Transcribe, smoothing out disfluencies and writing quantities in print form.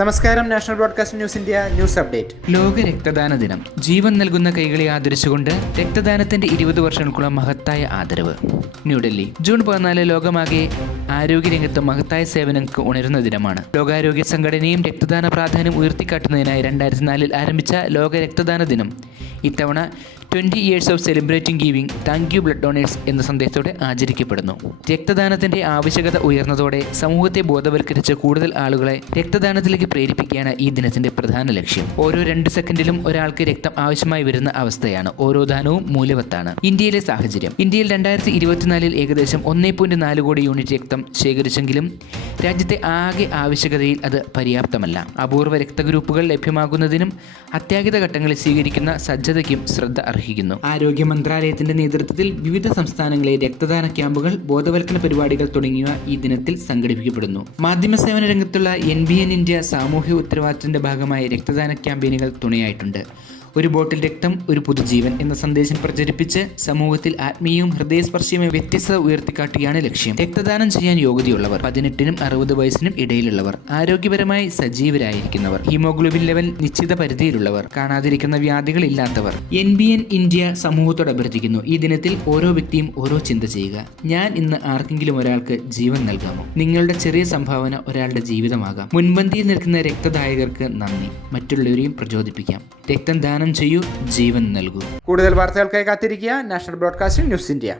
നമസ്കാരം. National broadcast news India news update. ലോക രക്തദാന ദിനം. ജീവൻ നൽകുന്ന കൈകളെ ആദരിച്ചുകൊണ്ട് രക്തദാനത്തിന്റെ 20 വർഷങ്ങൾക്കുള്ള മഹത്തായ ആദരവ്. ന്യൂഡൽഹി. ജൂൺ 14 ലോകമാകെ ആരോഗ്യരംഗത്ത് മഹത്തായ സേവനങ്ങൾക്ക് ഉണരുന്ന ദിനമാണ്. ലോകാരോഗ്യ സംഘടനയും രക്തദാന പ്രാധാന്യം ഉയർത്തിക്കാട്ടുന്നതിനായി 2004 ആരംഭിച്ച ലോക രക്തദാന ദിനം ഇത്തവണ 20 years of celebrating giving, thank you blood donors എന്ന സന്ദേശത്തോടെ ആചരിക്കപ്പെടുന്നു. രക്തദാനത്തിന്റെ ആവശ്യകത ഉയർന്നതോടെ സമൂഹത്തെ ബോധവൽക്കരിച്ച് കൂടുതൽ ആളുകളെ രക്തദാനത്തിലേക്ക് പ്രേരിപ്പിക്കുകയാണ് ഈ ദിനത്തിന്റെ പ്രധാന ലക്ഷ്യം. ഓരോ 2 സെക്കൻഡിലും ഒരാൾക്ക് രക്തം ആവശ്യമായി വരുന്ന അവസ്ഥയാണ്. ഓരോ ദാനവും മൂല്യവത്താണ്. ഇന്ത്യയിലെ സാഹചര്യം. ഇന്ത്യയിൽ 2024 ഏകദേശം 1.4 കോടി യൂണിറ്റ് രക്തം ശേഖരിച്ചെങ്കിലും രാജ്യത്തെ ആകെ ആവശ്യകതയിൽ അത് പര്യാപ്തമല്ല. അപൂർവ രക്തഗ്രൂപ്പുകൾ ലഭ്യമാകുന്നതിനും അത്യാഹിത ഘട്ടങ്ങളിൽ സ്വീകരിക്കുന്ന സജ്ജതയ്ക്കും ശ്രദ്ധ അർഹിക്കുന്നു. ആരോഗ്യ മന്ത്രാലയത്തിന്റെ നേതൃത്വത്തിൽ വിവിധ സംസ്ഥാനങ്ങളിലെ രക്തദാന ക്യാമ്പുകൾ, ബോധവൽക്കരണ പരിപാടികൾ തുടങ്ങിയവ ഈ ദിനത്തിൽ സംഘടിപ്പിക്കപ്പെടുന്നു. മാധ്യമ സേവന രംഗത്തുള്ള NBN ഇന്ത്യ സാമൂഹ്യ ഉത്തരവാദിത്തത്തിന്റെ ഭാഗമായി രക്തദാന ക്യാമ്പയിനുകൾ തുണയായിട്ടുണ്ട്. ഒരു ബോട്ടിൽ രക്തം ഒരു പുതുജീവൻ എന്ന സന്ദേശം പ്രചരിപ്പിച്ച് സമൂഹത്തിൽ ആത്മീയവും ഹൃദയസ്പർശിയുമായ വ്യത്യസ്തത ഉയർത്തിക്കാട്ടുകയാണ് ലക്ഷ്യം. രക്തദാനം ചെയ്യാൻ യോഗ്യതയുള്ളവർ, 18-നും 60 വയസ്സിനും ഇടയിലുള്ളവർ, ആരോഗ്യപരമായി സജീവരായിരിക്കുന്നവർ, ഹീമോഗ്ലോബിൻ ലെവൽ നിശ്ചിത പരിധിയിലുള്ളവർ, കാണാതിരിക്കുന്ന വ്യാധികൾ ഇല്ലാത്തവർ. NBN ഇന്ത്യ സമൂഹത്തോട് അഭ്യർത്ഥിക്കുന്നു, ഈ ദിനത്തിൽ ഓരോ വ്യക്തിയും ഓരോ ചിന്ത ചെയ്യുക. ഞാൻ ഇന്ന് ആർക്കെങ്കിലും ഒരാൾക്ക് ജീവൻ നൽകാമോ? നിങ്ങളുടെ ചെറിയ സംഭാവന ഒരാളുടെ ജീവിതമാകാം. മുൻപന്തിയിൽ നിൽക്കുന്ന രക്തദായകർക്ക് നന്ദി. മറ്റുള്ളവരെയും പ്രചോദിപ്പിക്കാം. രക്തം ദാനം ചെയ്യൂ, ജീവൻ നൽകൂ. കൂടുതൽ വാർത്തകൾക്കായി കാത്തിരിക്കുക. National broadcasting news India.